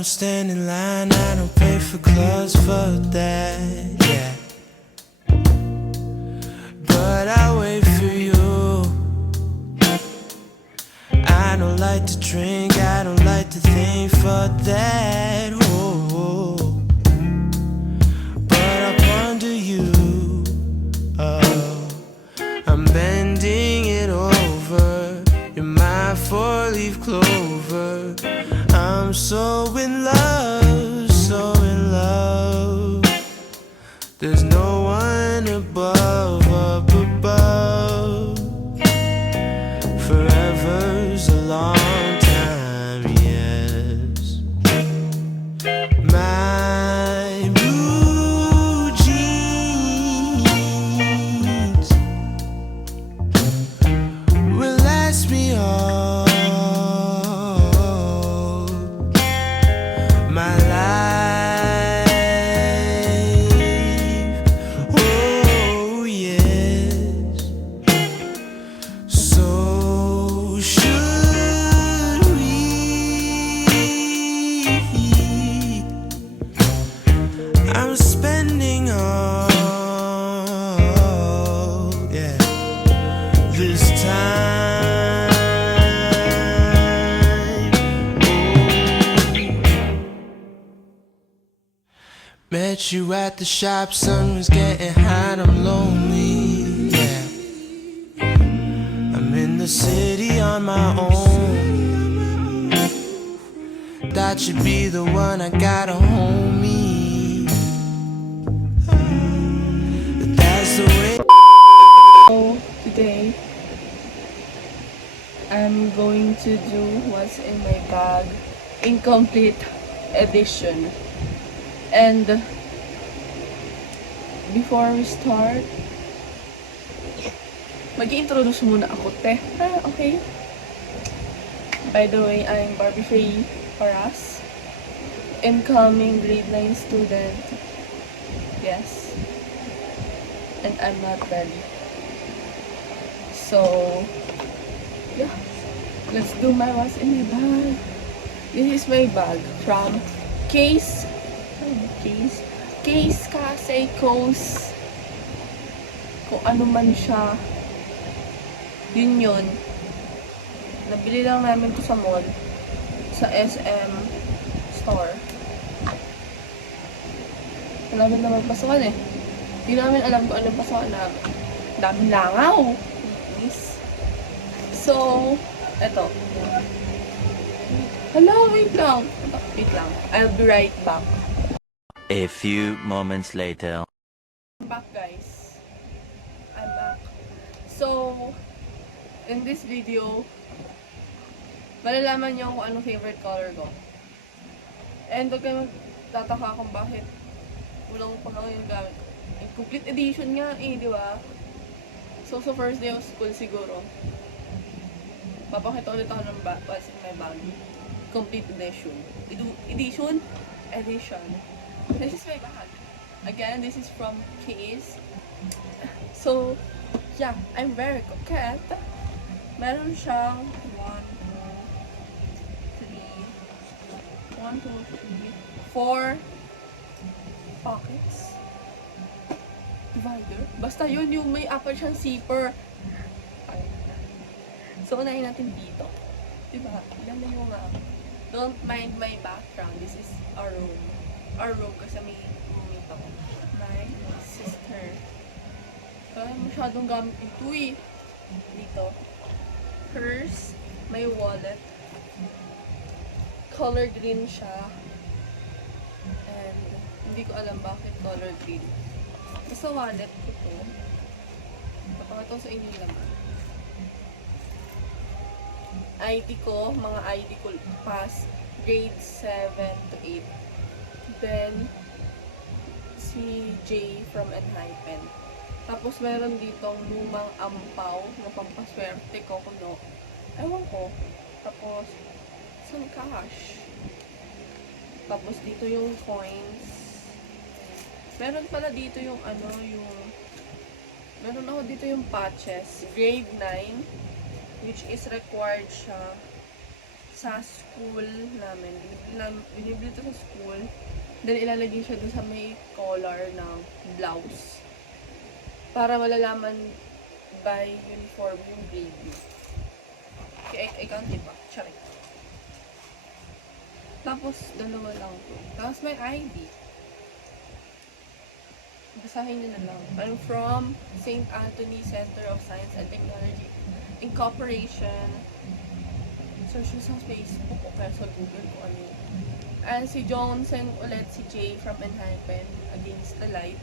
don't stand in line, I don't pay for clubs for that, yeah. But I wait for you. I don't like to drink, I don't like to think for that, oh. But I ponder you, oh. I'm bending it over. You're my four-leaf clover. I'm so in love, so in love. There's no one above, up above. Forever's a long time, yes. My blue jeans will last me all my life. Oh yes. So should we? I'm spending all, yeah, this time. Met you at the shop, sun was getting hot, I'm lonely, yeah. I'm in the city on my own. Thought you'd be the one, I got a homie. But that's the way. So today I'm going to do what's in my bag, incomplete edition. And before we start, mag-introduce muna ako, te. Okay. By the way, I'm Barbie Faye Paras, incoming grade 9 student. Yes. And I'm not ready. So, yeah. Let's do my what's in my bag. This is my bag from Case Seikos. Kung ano man siya. Yun. Nabili lang namin to sa mall. Sa SM store. Wala namin na magpasukan eh. Hindi namin alam kung anong pasukan namin. Daming langaw. Yes. So, eto. Hello, wait lang. I'll be right back. A few moments later. I'm back, guys. I'm back. So, in this video, malalaman niyo kung anong favorite color ko. And huwag kayong tataka kung bakit walang pag ako yung gamit. Complete edition nga eh, di ba? So, sa first day of school siguro, papakita ulit ako ng what's in my bag. Complete edition. Edition. This is my bag. Again, this is from Case. So, yeah, I'm very coquette. Meron siyang 4 pockets. Divider. Basta yun, yung may apat siyang zipper. So, unahin natin dito. Diba? Ilan na yung don't mind my background. This is our room. Our room kasi may roommate ako. My sister. Kaya masyadong gamit ito eh. Dito. Hers. May wallet. Color green siya. And hindi ko alam bakit color green. Basta wallet ko to. Papakita ko sa inyo yung laman. ID ko, mga ID ko pass grade 7 to 8. Then, si J from Enhypen. Tapos, meron ditong lumang ampaw na pampaswerte ko kuno. Ewan ko. Tapos, some cash. Tapos, dito yung coins. Meron pala dito yung meron ako dito yung patches. Grade 9. Which is required siya sa school namin. Binibili ito sa school. Then ilalagay siya dun sa may collar ng blouse. Para malalaman by uniform yung grade mo. Kaya ikaw, diba? Charik. Tapos, dalawa lang po. Tapos may ID. Basahin nyo na lang. I'm from St. Anthony Center of Science and Technology Incorporation. Search nyo sa Facebook o kaya sa Google kung ano yun. And si Johnson ulit, si Jay from Enhypen, Against the Light.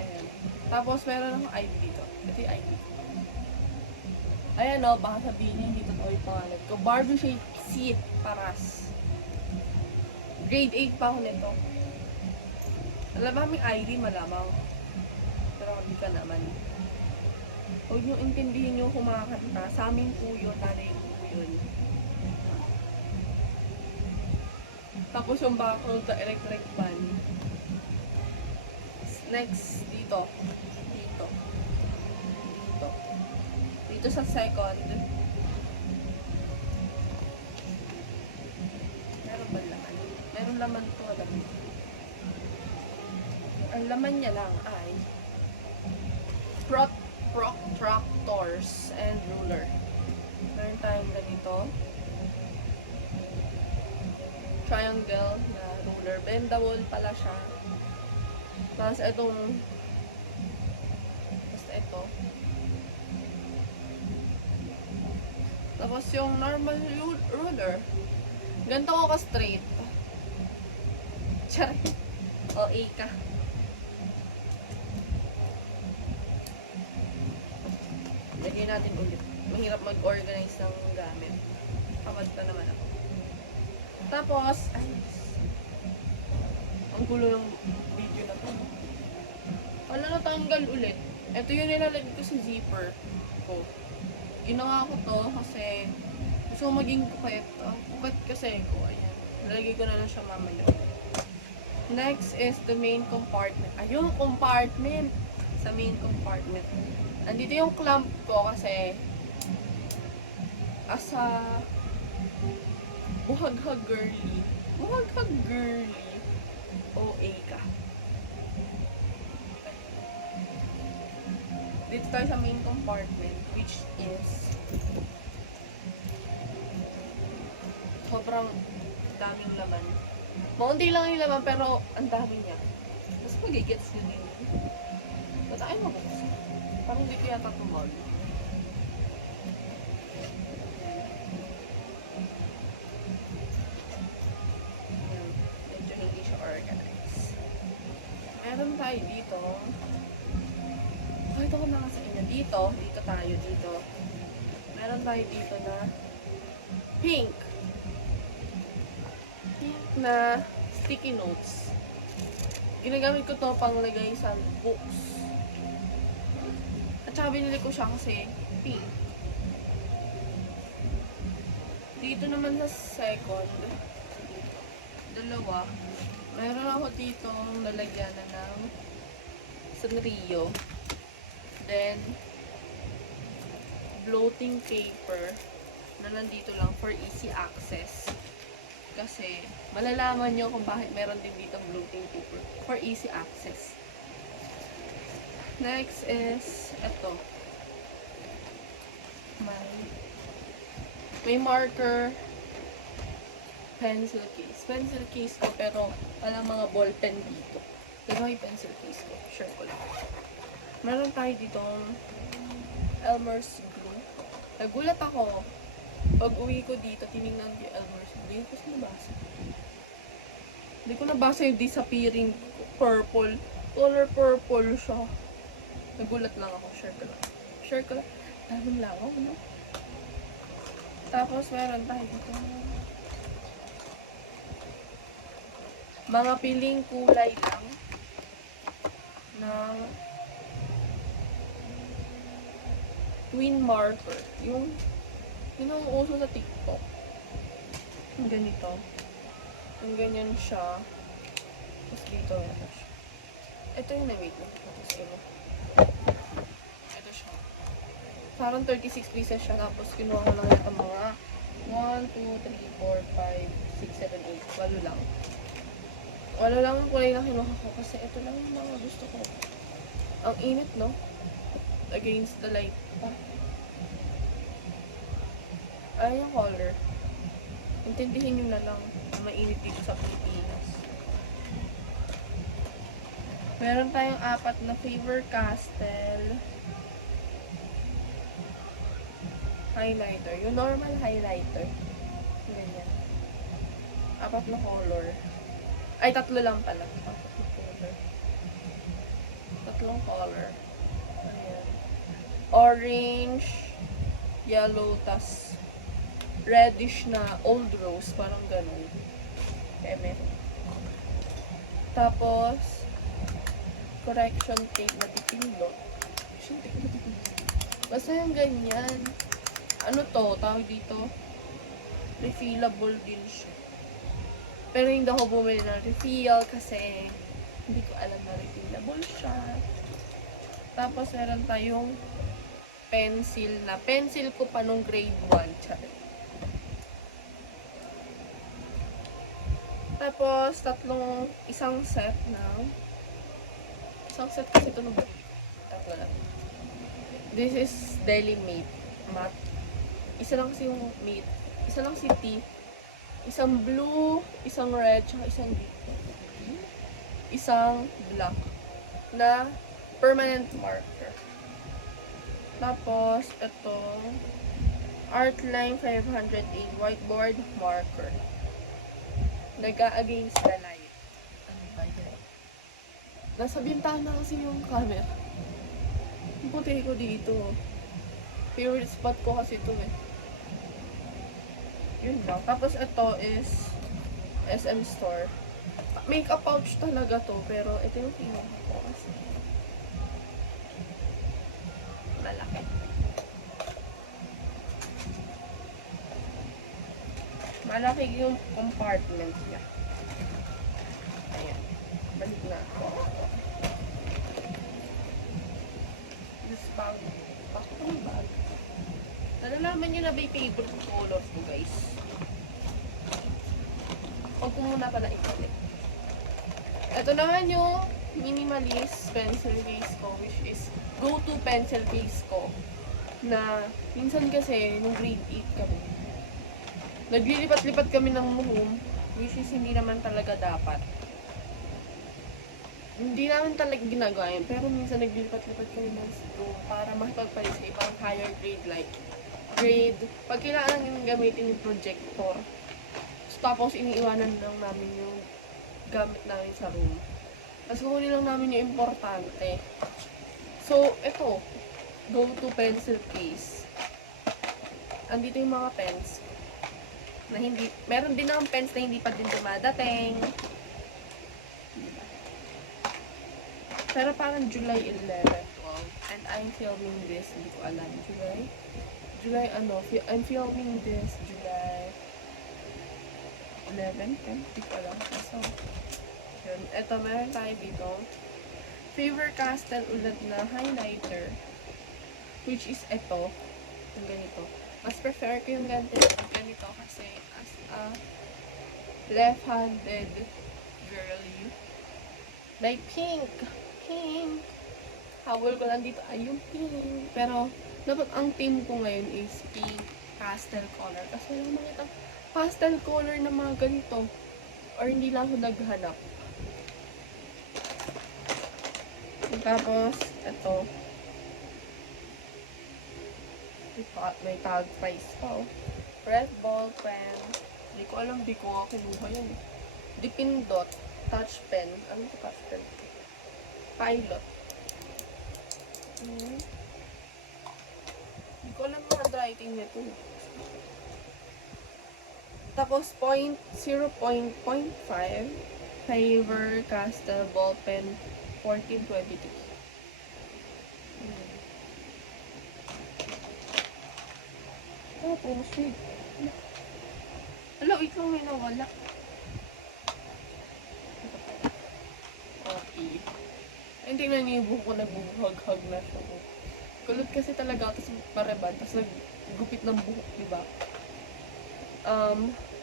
Ayan. Tapos meron akong ID dito. Ito yung ID. Ayan o, baka sabihin niyo dito to yung pangalan ko. Barbie Shade C. Paras. Grade 8 pa ako nito. Alam mo, ID malamang. Pero hindi ka naman. Huwag nyo intindihin nyo kumakanta. Sa amin po yun, nanay po yun. Tapos yung background na electric fan. Next, dito. Dito. Dito. Dito sa second. Meron ba laman? Meron laman to, alam mo. Ang laman niya lang ay protractors and ruler. Meron tayong ganito. Triangle na ruler. Bendable pala siya. Tapos itong basta ito. Tapos yung normal ruler. Ganito ko ka-straight. Charit. O, A ka. Lagyan natin ulit. Mahirap mag-organize ng gamit. Kamad pa naman ako. Tapos, ay, ang gulo ng video na to. Wala natanggal ulit. Ito yung nilalagay ko sa zipper ko. Ginawa ko to kasi gusto ko maging kupet. Kupet kasi ko. Ayan. Nalagay ko na lang siya mamaya. Next is the main compartment. Ayun, compartment. Sa main compartment. Andito yung clamp ko kasi asa buhaghag girly. Buhaghag girly. OA ka. Dito tayo sa main compartment, which is sobrang daming laman. Maunti lang yung laman pero ang dami niya. Mas magigets nyo din. Ba't tayo mabuksan? Parang hindi ko yata tumag. Medyo hindi siya organized. Meron tayo dito. Pakita ko na nga sa inyo. Dito tayo dito. Meron tayo dito na pink. Pink na sticky notes. Ginagamit ko to pang lagay sa books. At saka binili ko siya kasi pink. Dito naman sa second, dalawa, meron ako dito lalagyanan ng Sanrio. Then, bloating paper na nandito lang for easy access. Kasi, malalaman nyo kung bakit meron din dito bloating paper for easy access. Next is ito. May marker, pencil case. Pencil case ko pero walang mga ball pen dito. Pero may pencil case ko. Sure ko lang. Meron tayo ditong Elmer's glue. Nagulat ako. Pag uwi ko dito, tinignan ko yung Elmer's glue. Hindi ko nabasa. Hindi ko nabasa yung disappearing purple. Color purple siya. Nagulat lang ako. Share ko lang. Share ko lang. Daming langaw, no? Tapos, meron tayo dito. Mga piling kulay lang. Na twin marker. Yung uso sa TikTok. Yung ganito. Yung ganyan siya. Tapos dito, ano siya. Ito yung na-wait mo. Tapos ito siya. Parang 36 pieces siya. Tapos kinuha ko lang ito mga 1, 2, 3, 4, 5, 6, 7, 8. Walo lang. Walo lang ang kulay na kinuha ko kasi ito lang yung mga gusto ko. Ang init, no? Against the light pa. Ay, yung color. Intindihin nyo na lang na mainit dito sa Pilipinas. Meron tayong 4 na Faber-Castell highlighter. Yung normal highlighter. Ganyan. 4 na color. Ay, 3 lang pala. 4 na color. 3 color. Ayan. Orange, yellow, tas reddish na old rose. Parang ganun. Eme. Tapos, correction tape na dipindot. Basta yung ganyan. Ano to? Tawag dito? Refillable din siya. Pero hindi ako bumili ng refill kasi hindi ko alam na refillable siya. Tapos meron tayong pencil na. Pencil ko pa nung grade 1. Char. Tapos, isang set kasi ito nung tatlo lang. This is Daily Matte. Isa lang kasi yung matte. Isa lang si T. Isang blue, isang red, tsaka isang green. Isang black na permanent marker. Tapos, ito Artline 508 whiteboard marker. Nag-against the light. Ano ba yan? Nasa bintana kasi yung camera. Yung puti ko dito. Favorite spot ko kasi ito eh. Yun lang. Tapos ito is SM Store. Makeup pouch talaga to, pero ito yung kinuha ko kasi malaki. Malaki yung compartment niya. Ayan. Balik na ako. This bag. Bakit ang bag? Nalalaman nyo na ba yung favorite colors ko, guys? Huwag ko muna pala ipalit. Ito naman yung minimalist pencil case ko, which is go-to pencil case ko. Na minsan kasi, nung grade 8 kami, naglilipat-lipat kami ng home, which is hindi naman talaga dapat. Hindi namin talaga ginagawa yun, pero minsan naglilipat-lipat kami ng school para makipagpalit sa ibang higher grade like pag kailangan yung gamitin yung projector. So, tapos iniiwanan lang namin yung gamit namin sa room. Tapos kukunin lang namin yung importante. So, ito, go-to pencil case. Andito yung mga pens na hindi, meron din akong pens na hindi pa din dumadating. Pero parang July 11, 12. And I'm filming this, hindi ko alam, I'm filming this July 11, 10, hindi ko alam. So, yun. Ito, meron tayo dito. Faber-Castell ulit na highlighter. Which is ito. Yung ganito. Mas prefer ko yung ganito kasi as a left-handed girly. Like pink. Pink. Habol ko lang dito ay yung pink. Pero, dapat ang theme ko ngayon is pink pastel color. Kasi wala makita pastel color na mga ganito. Or hindi lang ako naghanap. Tapos, ito. May tag price pa, oh. Red ball pen. Hindi ko alam, di ko nga kinuha yan. Dipindot. Touch pen. Anong ito touch pen? Pilot. Hindi ko alam yung handwriting nito. Tapos, 0.5 Faber-Castell ball pen 1422. Tapos, wait. Hello, wait lang, may nawala. Okay. Ayun, tingnan niyo yung buhok ko, nagbubuhag-hag na siya. Kulot kasi talaga, tapos pareban, tapos naggupit ng buhok, diba?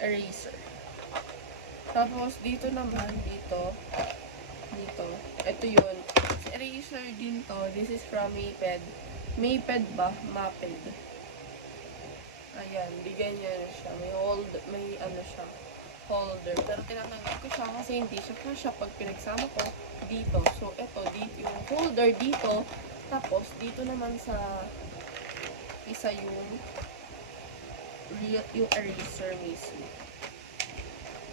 eraser. Tapos, dito naman, dito, ito yun. Eraser din to. This is from Maped. Maped ba? Maped. Ayan, di ganyan siya. May ano siya, holder. Pero tinatanggal ko siya kasi hindi siya kasya pag pinagsama ko dito. So, ito, dito yung holder dito. Tapos, dito naman sa isa yung eraser mismo.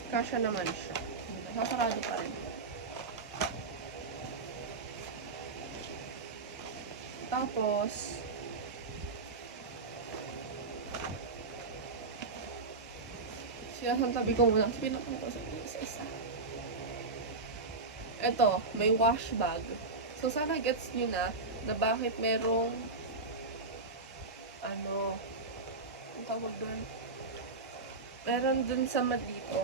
Kasya naman siya. Sasarado pa rin. Tapos, sinasantabi ko muna. Pinakita ko sa isa-isa. Ito, may wash bag. So, sana gets nyo na bakit merong ang tawag doon? Meron dun sa dito,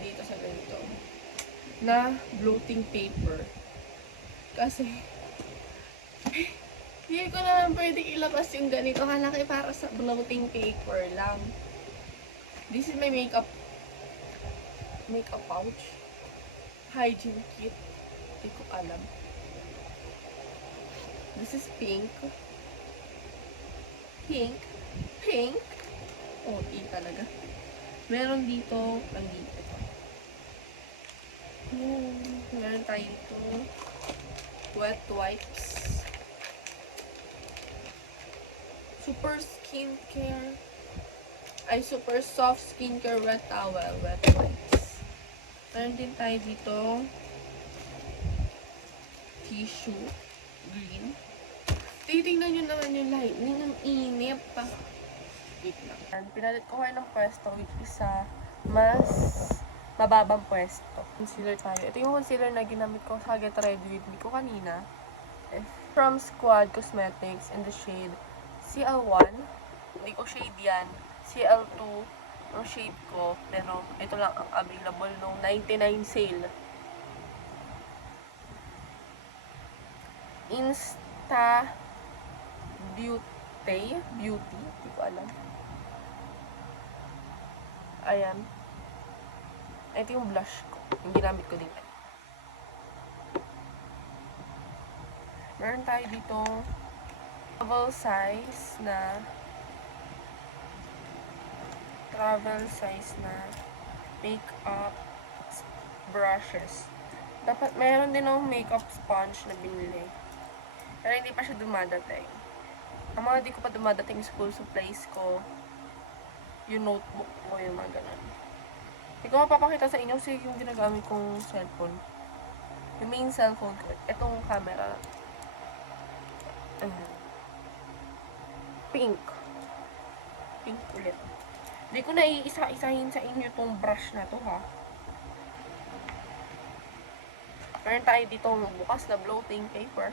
dito sa ganito, na bloating paper. Kasi, hindi ko naman pwedeng ilabas yung ganito kalaki para sa bloating paper lang. This is my makeup pouch. Hygiene kit. Hindi ko alam. This is pink. Pink. Oh, talaga. Meron dito, andito. Meron tayo dito. Wet wipes. Super soft skincare wet towel, wet wipes. Meron din tayo dito tissue, green. Titingnan nyo naman yung lightning, ang inip pa. Wait lang. Pinalit ko kayo ng pwesto, which is mas mababang pwesto. Concealer tayo. Ito yung concealer na ginamit ko sa Get Ready With Me ko kanina. From Squad Cosmetics in the shade CL1. Hindi ko shade yan. CL2 ang shade ko. Pero ito lang ang available nung 99 sale. Insta Beauty. Hindi ko alam. Ayan. Ito yung blush ko. Yung ginamit ko din. Meron tayo dito travel size na makeup brushes. Dapat meron din ng makeup sponge na binili. Pero hindi pa siya dumadating. Ang mga di ko pa dumadating school supplies ko, yung notebook ko, yung mga ganun. Hindi ko mapapakita sa inyo kasi yung ginagamit kong cellphone. Yung main cellphone ko. Itong camera. Pink ulit. Hindi ko na iisa-isahin sa inyo itong brush na to, ha. Meron tayo dito bukas na bloating paper.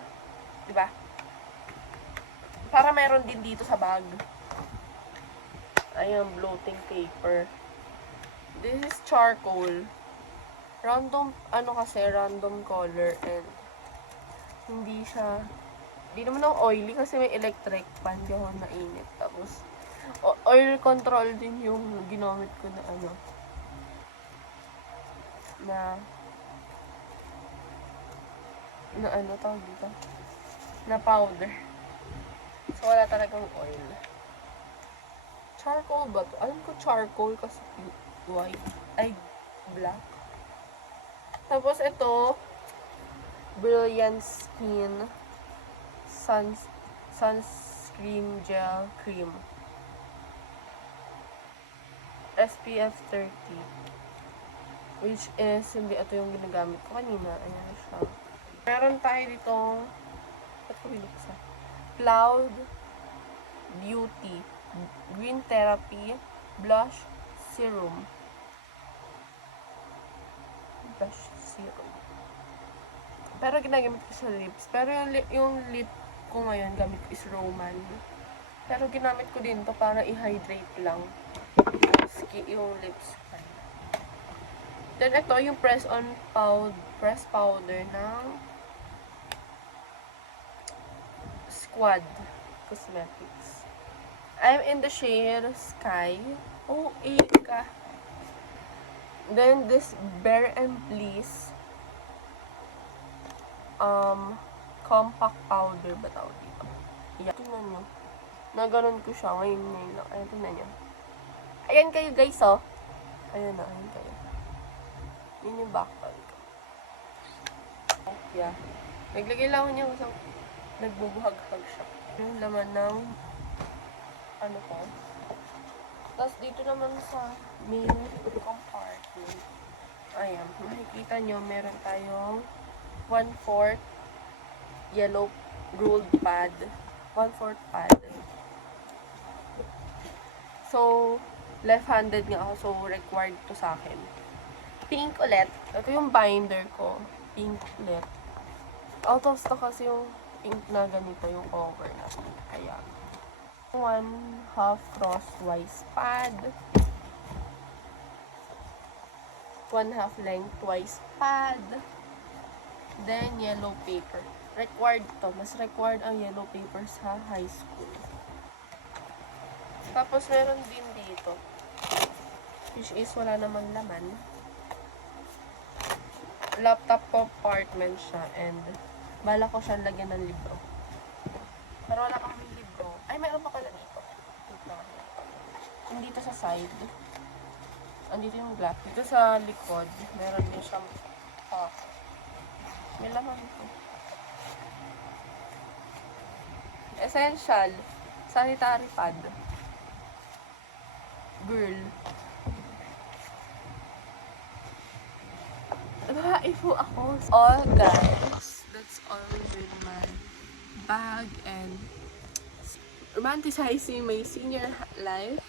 Diba? Para meron din dito sa bag. Ayan, bloating paper. This is charcoal. Random color and hindi naman ako oily kasi may electric pan. Di ako nainit. Tapos, oil control din yung ginamit ko na tawag dito? Na powder. So, wala talagang oil. Charcoal ba to? Alam ko charcoal kasi white. Ay, black. Tapos, ito, Brilliant Skin Sunscreen Gel Cream. SPF 30. Which is, hindi ito yung ginagamit ko kanina. Ayan siya. Meron tayo ditong Cloud Beauty Green Therapy Blush Serum. Pero ginagamit ko sa lips. Pero yung lip ko ngayon gamit ko is Roman. Pero ginamit ko din to para i-hydrate lang yung lips. Then ito yung press powder ng Squad Cosmetics. I'm in the shade Sky. OA ka. Then, this Bare and Please compact powder ba tawag dito? Yeah. Tingnan nyo. Naganon ko siya. Ngayon lang. Ayan, tingnan nyo. Ayan kayo guys, oh. Ayan na, ayan kayo. Yun yung backpack ko. Yeah. Naglagay lang ako niya kasi nagbubuhag-hag siya. Yung laman ng ano ko. Tapos dito naman sa main compartment. Ayan. Makikita nyo, meron tayong 1/4 yellow rolled pad. 1/4 pad. So, left-handed nga ako. So, required to sa akin. Pink ulit. Ito yung binder ko. Pink ulit. Out of stock kasi yung pink na ganito yung cover na. Kaya, 1/2 crosswise pad. 1/2 lengthwise pad. Then, yellow paper. Required to. Mas required ang yellow paper sa high school. Tapos, meron din dito. Which is, wala naman laman. Laptop compartment siya. And, bala ko siya lagyan ng libro. Pero wala pa kaming libro. Ay, meron pa pala dito. Dito sa side. Andito yung glass. Dito sa likod, meron din siyang may laman ito. Essential. Sanitary pad. Girl. Babae po ako. All guys. That's all with my bag and romanticizing my senior life.